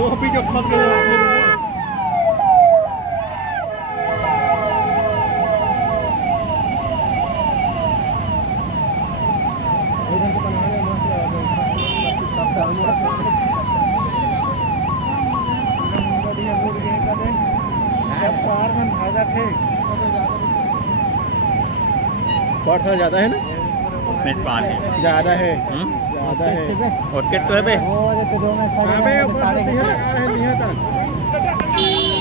दो भी जो फंस गए थोड़ा ज़्यादा है ना, ज़्यादा है, ज़्यादा है। और कितने पे अबे ऊपर से यहाँ तक